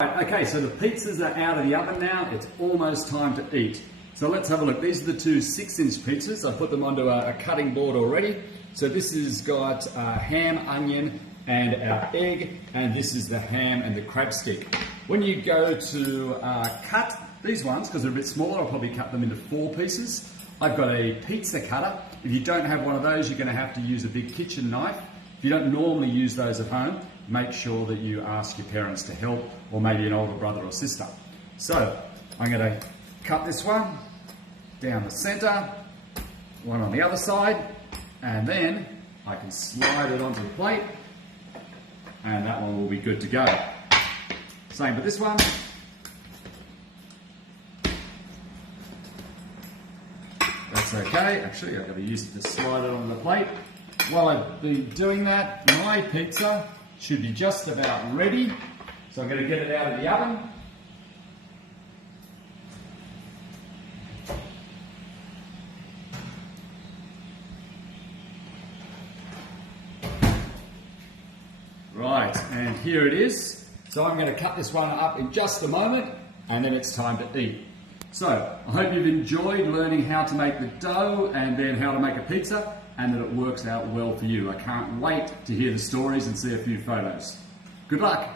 Okay, so the pizzas are out of the oven now. It's almost time to eat. So let's have a look. These are the two 6-inch pizzas. I put them onto a cutting board already. So this has got ham, onion, and our egg, and this is the ham and the crab stick. When you go to cut these ones, because they're a bit smaller, I'll probably cut them into 4 pieces. I've got a pizza cutter. If you don't have one of those, you're going to have to use a big kitchen knife. If you don't normally use those at home, make sure that you ask your parents to help, or maybe an older brother or sister. So I'm going to cut this one down the center, one on the other side, and then I can slide it onto the plate, and that one will be good to go. Same with this one. That's okay. Actually, I've got to use it to slide it onto the plate. While I've been doing that, my pizza should be just about ready. So I'm going to get it out of the oven. Right, and here it is. So I'm going to cut this one up in just a moment, and then it's time to eat. So I hope you've enjoyed learning how to make the dough and then how to make a pizza, and that it works out well for you. I can't wait to hear the stories and see a few photos. Good luck.